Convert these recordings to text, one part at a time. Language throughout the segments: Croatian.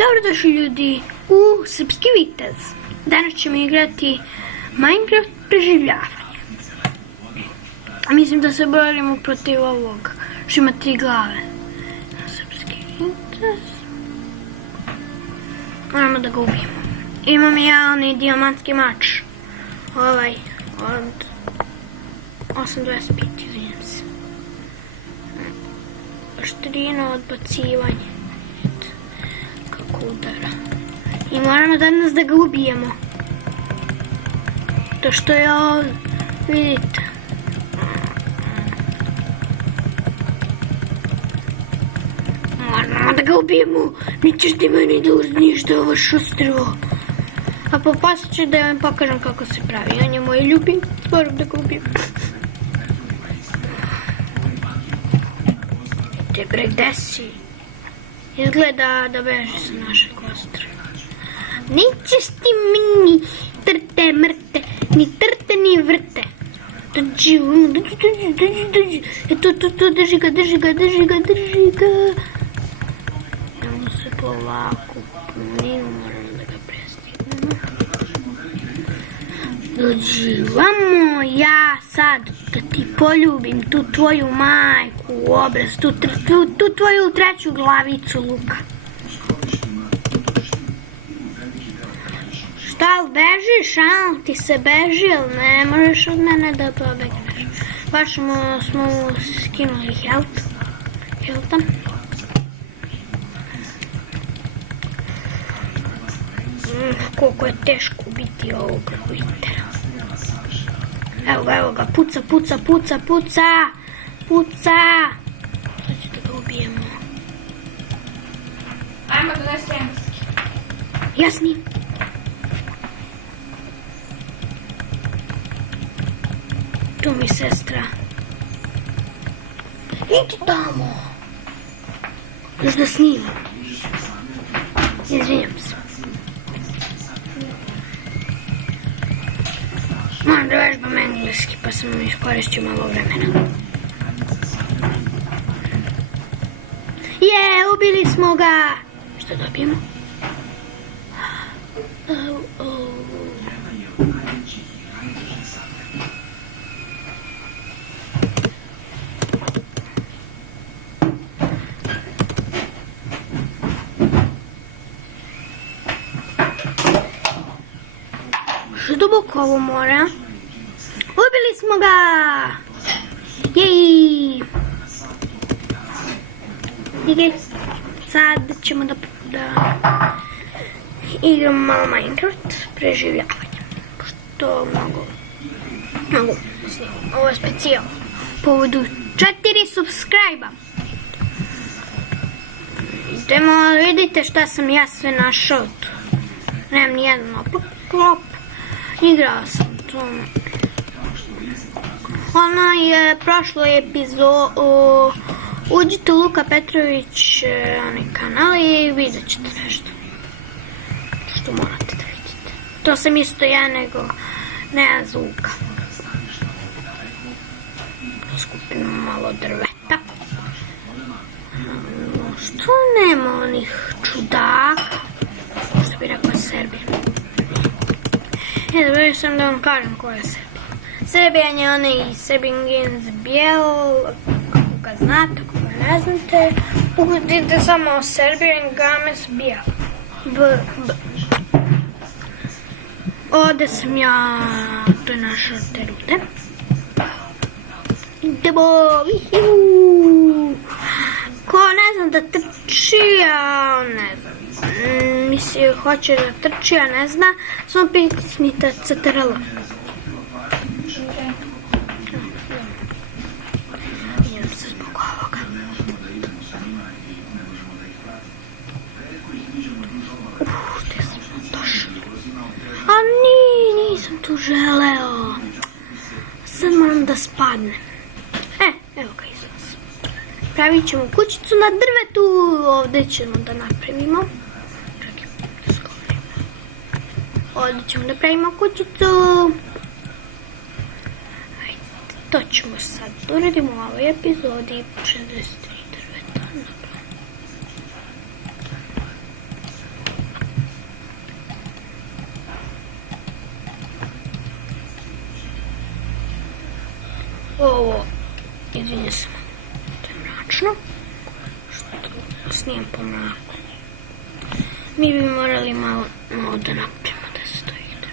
Dobrodošli ljudi u Srpski vitez. Danas ćemo igrati Minecraft preživljavanje. Mislim da se borimo protiv ovog što ima 3 glave. Srpski vitez. Moramo da ga ubijemo. Imam ja onaj dijamantski mač. Ovaj od 8.25, izvinjam se. Štrino odbacivanje. Kako udara. I moramo danas da ga ubijemo. To što je ovo, vidite. Moramo da ga ubijemo. Nećeš ti meni da uzniš da ovo šustrivo. A poslije ću da vam pokažem kako se pravi. On je moj ljubim. Moram da ga ubijem. Te bre, gde si? Izgleda da beži sa našeg ostrva. Nećeš ti meni trte mrte, ni trte ni vrte. Dođi, to, drži ga. Idemo se polako punimo, moramo da ga prestignemo. Dođi, vamo, ja sad da ti poljubim tu tvoju majku u obraz, tu tvoju treću glavicu luka. Šta, li bežiš, a? Ti se beži, ali ne možeš od mene da pobegneš. Baš smo skinuli helta. Koliko je teško biti ovog vitera. Evo ga, puca. Sad ću da ga ubijemo. Ajmo da svemirski. Jasni. Tu mi sestra. Idi tamo. Još da snimam. Izvinjam se. Moram da vežbam engleski, pa sam iskoristio malo vremena. Ubili smo ga! Što dobijemo? Što duboko ovo mora? Ubili smo ga! Jej! Sad ćemo da igramo malo Minecraft preživljavanje. Što mnogo snimam. Ovo je specijal. Povodu 4 subscribe-a. Idemo, vidite šta sam ja sve našao tu. Nemam nijedno klop. Igrao sam to. Ona je prošlo epizodu. Uđite u Luka Petrović kanal i vidjet ćete nešto što morate da vidite. To sam isto ja, nego nema zvuka. Skupimo malo drveta. Što nema onih čudaka? Što bi rekao Srbijan. Dobro sam da vam kažem ko je Srbijan. Srbijan je onaj Srbijan Games bijel. Ga znate, ako ga ne znate, ugodite samo Serbian Games bijel. Ovdje sam ja, to je naša terute. Idemo, ko ne znam da trči, a ne znam, misli hoće da trči, a ne zna, samo pritisnite CTRL. Nisam tu želeo. Sad moram da spadnem. Evo ga izlaz. Pravit ćemo kućicu na drvetu. Ovdje ćemo da napravimo. Čekaj, da skorim. Ovdje ćemo da pravimo kućicu. Ajde, to ćemo sad da uradimo u ovoj epizodi. 63 drveta. Ovo, izvinjam se, to je mračno, što snijem po mraku. Mi bi morali malo da napravimo da se to ide.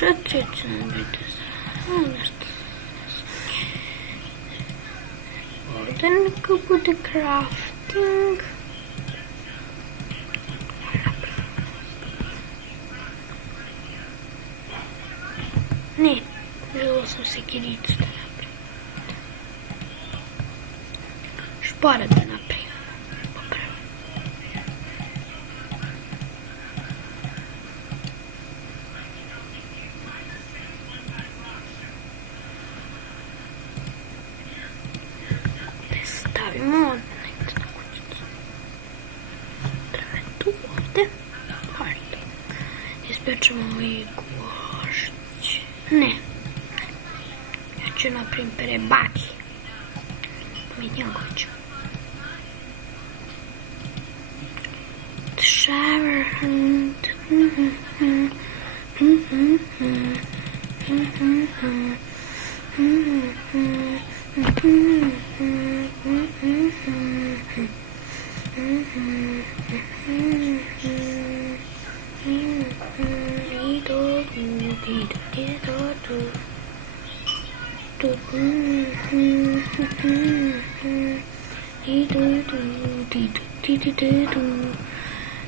4, ovdje neka bude crafting. Ne, želila sam se kiricu da napravim. Šporet da napravim. Popravo. Gde stavimo ovdje nekde na kućicu. Drvetu ovdje. Hajde. Ispečemo ovaj gvožđ. Ne. Ja ću napravim perebaki. Mednjagović. The shower.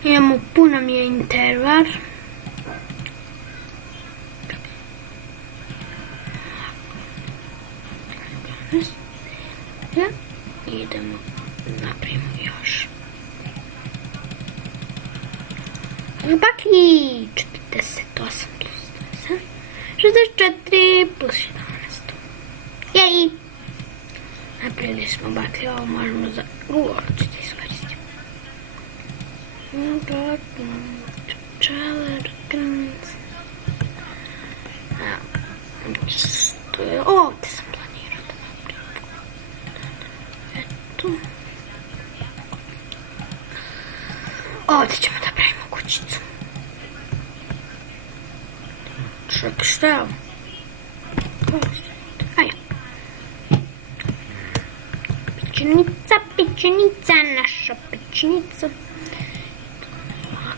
Imamo puno mi je intervar. Idemo, napravimo još. Bakli 48 plus 10, 64 plus 11. Jej! Napravili smo baklje, ovo možemo za gulačiti iskoristiti. Ovdje sam planirao da napravim. Eto. Ovdje ćemo da pravimo kućicu. Čak šta je ovo? Ajde. Pečenica, pečenica, naša pečenica.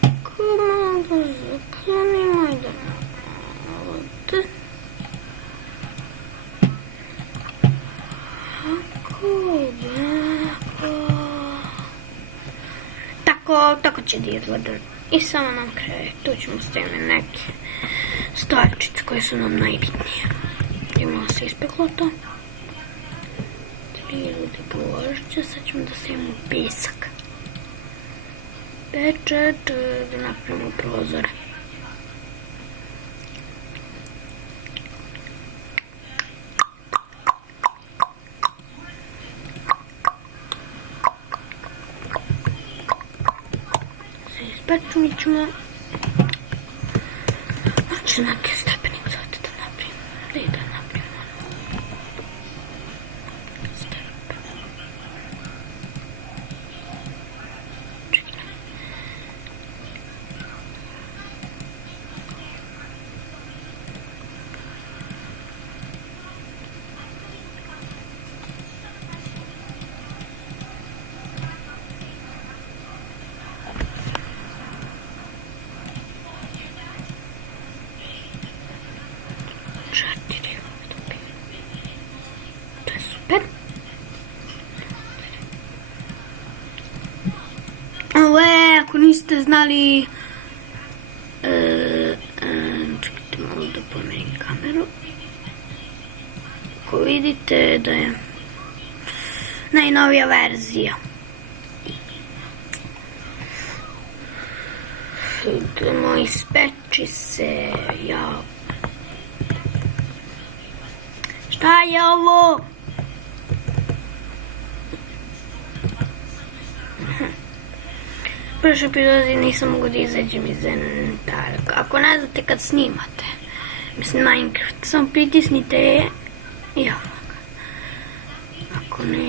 Ako malo zaklonimo i da ovdje. Tako će da izgleda. I samo nam kraj. Tu ćemo staviti neke stvarčice koje su nam najbitnije. Imamo se ispeklo to. 3 ljudi gvožđa. Sad ćemo da stavimo pesak. Pečet da napravimo prozore. Ispeču ćemo moći neke stepenice ovdje da napravimo. Da i da napravimo. Stepen. Čekaj. To je super. Ovo je, ako niste znali, čekajte malo da pomerim kameru. Ako vidite da je najnovija verzija. Idemo ispeći se, ja. Šta je ovo? Prošle epizodi nisam mogu da izađem iz inventara. Ako ne znate kad snimate, mislim Minecraft, samo pritisnite ja.